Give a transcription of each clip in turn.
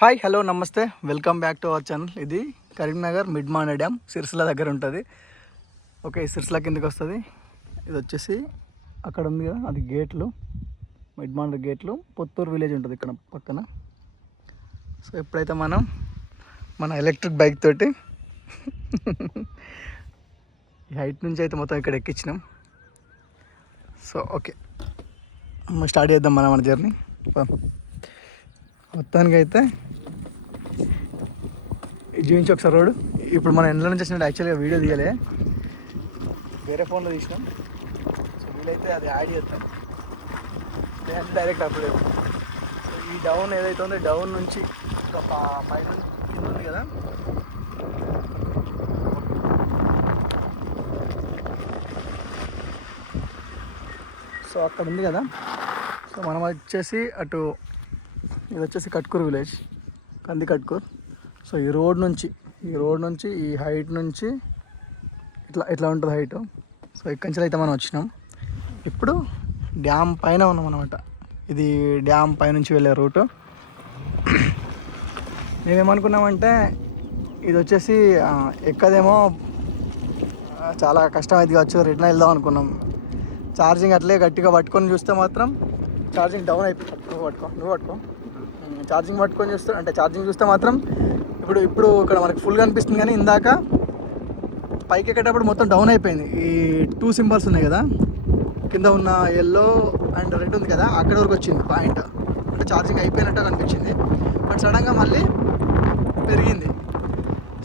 Hi hello నమస్తే welcome back to our channel. ఇది Karimnagar మిడ్మానే dam Sircilla దగ్గర ఉంటుంది. ఓకే, సిరిసిల్ల కిందకి వస్తుంది. ఇది వచ్చేసి అక్కడ ఉంది కదా, అది గేట్లు, మిడ్మానే గేట్లు. పొత్తూరు విలేజ్ ఉంటుంది ఇక్కడ పక్కన. సో ఎప్పుడైతే మనం మన ఎలక్ట్రిక్ బైక్ తోటి ఈ హైట్ నుంచి అయితే మొత్తం ఇక్కడ ఎక్కించినాం. సో ఓకే, స్టార్ట్ చేద్దాం మన జర్నీ. మొత్తానికి అయితే చూపించి ఒకసారి రోడ్. ఇప్పుడు మనం ఎండ్ల నుంచి వచ్చినట్టు యాక్చువల్గా వీడియో తీయలే, వేరే ఫోన్లో తీసినాం. సో వీలైతే అది యాడ్ చేస్తాం, లేదంటే డైరెక్ట్ అప్లోడ్ చేస్తాం. సో ఈ డౌన్ ఏదైతే ఉందో, డౌన్ నుంచి ఒక పైన కింద ఉంది కదా, సో అక్కడ ఉంది కదా. సో మనం వచ్చేసి అటు, ఇది వచ్చేసి కట్కూరు విలేజ్, కంది కట్కూరు. సో ఈ రోడ్ నుంచి ఈ హైట్ నుంచి ఇట్లా ఉంటుంది హైట్. సో ఇక్కడి నుంచి అయితే మనం వచ్చినాం. ఇప్పుడు డ్యామ్ పైన ఉన్నాం అనమాట. ఇది డ్యామ్ పైనుంచి వెళ్ళే రూటు. మేమేమనుకున్నామంటే ఇది వచ్చేసి ఎక్కదేమో చాలా కష్టం అయితే కావచ్చు, రిటర్న్ వెళ్దాం అనుకున్నాం. ఛార్జింగ్ అట్లే గట్టిగా పట్టుకొని చూస్తే మాత్రం ఛార్జింగ్ డౌన్ అయిపోయింది. నువ్వు పట్టుకో ఛార్జింగ్ పట్టుకొని చూస్తే, అంటే ఛార్జింగ్ చూస్తే మాత్రం ఇప్పుడు ఇక్కడ మనకి ఫుల్ కనిపిస్తుంది, కానీ ఇందాక పైకి ఎక్కేటప్పుడు మొత్తం డౌన్ అయిపోయింది. ఈ 2 సింబల్స్ ఉన్నాయి కదా, కింద ఉన్న ఎల్లో అండ్ రెడ్ ఉంది కదా, అక్కడ వరకు వచ్చింది పాయింట్. అంటే ఛార్జింగ్ అయిపోయినట్టు కనిపించింది. బట్ సడన్గా మళ్ళీ పెరిగింది.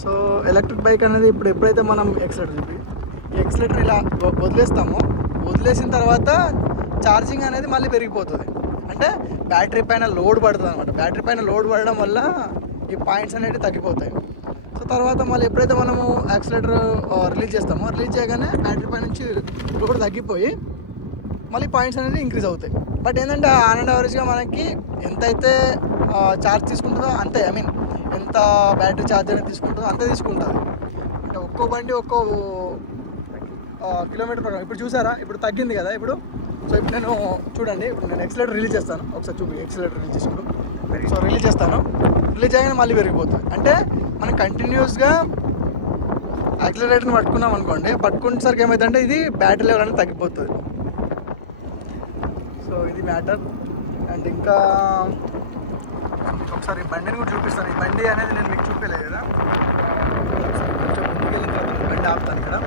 సో ఎలక్ట్రిక్ బైక్ అనేది ఇప్పుడు ఎప్పుడైతే మనం ఎక్సలేటర్ ఇలా వదిలేసిన తర్వాత ఛార్జింగ్ అనేది మళ్ళీ పెరిగిపోతుంది. అంటే బ్యాటరీ పైన లోడ్ పడుతుంది అనమాట. బ్యాటరీ పైన లోడ్ పడడం వల్ల ఈ పాయింట్స్ అనేవి తగ్గిపోతాయి. సో తర్వాత మళ్ళీ ఎప్పుడైతే మనము యాక్సిలేటర్ రిలీజ్ చేయగానే బ్యాటరీ పై నుంచి లోడ్ తగ్గిపోయి మళ్ళీ పాయింట్స్ అనేది ఇంక్రీజ్ అవుతాయి. బట్ ఏంటంటే ఆన్ అండ్ యావరేజ్గా మనకి ఎంతైతే ఛార్జ్ తీసుకుంటుందో అంతే, ఎంత బ్యాటరీ ఛార్జ్ అనేది తీసుకుంటుందో అంతే తీసుకుంటుంది. అంటే ఒక్కో బండి ఒక్కో కిలోమీటర్ ప్రకారం. ఇప్పుడు చూసారా, ఇప్పుడు తగ్గింది కదా ఇప్పుడు. సో ఇప్పుడు చూడండి, ఇప్పుడు నేను ఎక్సిలేటర్ రిలీజ్ చేస్తాను. ఒకసారి ఎక్సిలేటర్ రిలీజ్ చేసుకుంటూ. సో రిలీజ్ చేయగానే మళ్ళీ పెరిగిపోతుంది. అంటే మనం కంటిన్యూస్గా యాక్సిలరేటర్ని పట్టుకున్నాం అనుకోండి, పట్టుకునేసరికి ఏమవుతుందంటే ఇది బ్యాటరీ లెవెల్ అనేది తగ్గిపోతుంది. సో ఇది మ్యాటర్. అండ్ ఇంకా ఒకసారి బండిని కూడా చూపిస్తాను. ఈ బండి అనేది నేను మీకు చూపించలేదు కదా, బండి ఆపుతాను ఇక్కడ.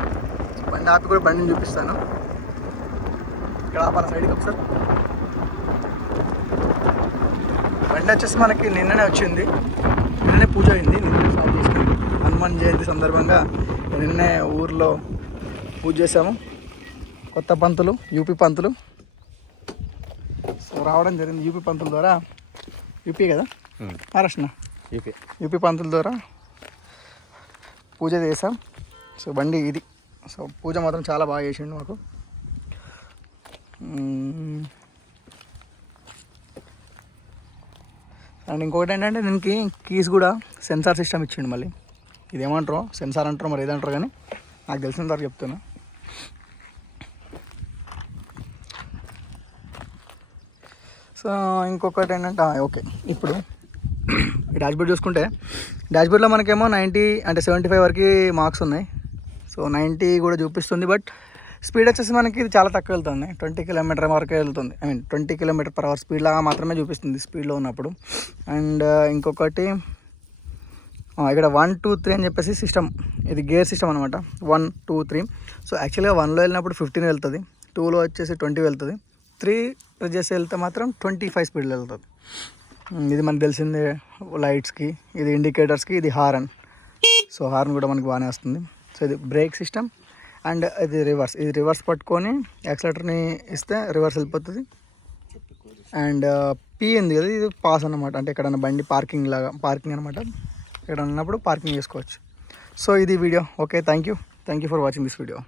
బండి ఆపి కూడా బండిని చూపిస్తాను. ఇక్కడ ఆపాలి సైడ్కి ఒకసారి. బండి వచ్చేసి మనకి నిన్ననే వచ్చింది, నిన్ననే పూజ అయింది, నిన్ననే స్టార్ట్ చేసింది. హనుమాన్ జయంతి సందర్భంగా నిన్నే ఊర్లో పూజ చేసాము. కొత్త పంతులు, యూపీ పంతులు సో రావడం జరిగింది. యూపీ పంతుల ద్వారా, యూపీ కదా మహారాష్ట్ర, యూపీ పంతుల ద్వారా పూజ చేసాం. సో బండి ఇది. సో పూజ మాత్రం చాలా బాగా చేసిండు మాకు. అండ్ ఇంకొకటి ఏంటంటే దీనికి కీస్ కూడా సెన్సార్ సిస్టమ్ ఇచ్చిండు. మళ్ళీ ఇదేమంటారో, సెన్సార్ అంటారో మరి ఏదంటారో, కానీ నాకు తెలిసిన తర్వాత చెప్తున్నా. సో ఇంకొకటి ఏంటంటే ఓకే, ఇప్పుడు డాష్బోర్డ్ చూసుకుంటే డాష్బోర్డ్లో మనకేమో 90 అంటే 75 వరకు మార్క్స్ ఉన్నాయి. సో 90 కూడా చూపిస్తుంది. బట్ స్పీడ్ వచ్చేసి మనకి ఇది చాలా తక్కువ వెళ్తుంది, 20 కిలోమీటర్ వరకు వెళ్తుంది. 20 km/h స్పీడ్ లాగా మాత్రమే చూపిస్తుంది స్పీడ్లో ఉన్నప్పుడు. అండ్ ఇంకొకటి ఇక్కడ 1 2 3 అని చెప్పేసి సిస్టమ్, ఇది గేర్ సిస్టమ్ అనమాట. 1 2 3. సో యాక్చువల్గా 1లో వెళ్ళినప్పుడు 15 వెళ్తుంది, 2లో వచ్చేసి 20 వెళ్తుంది, 3 ప్రెస్ చేసి వెళ్తే మాత్రం 25 స్పీడ్లో వెళ్తుంది. ఇది మనకు తెలిసింది లైట్స్కి, ఇది ఇండికేటర్స్కి, ఇది హారన్. సో హారన్ కూడా మనకి బాగానే వస్తుంది. సో ఇది బ్రేక్ సిస్టమ్. అండ్ ఇది రివర్స్ పట్టుకొని యాక్సిలేటర్ని ఇస్తే రివర్స్ వెళ్ళిపోతుంది. అండ్ పీ ఉంది కదా, ఇది పాస్ అన్నమాట. అంటే ఎక్కడన్నా బండి పార్కింగ్ అనమాట, ఇక్కడ ఉన్నప్పుడు పార్కింగ్ చేసుకోవచ్చు. సో ఇది video. Okay, thank you for watching this video.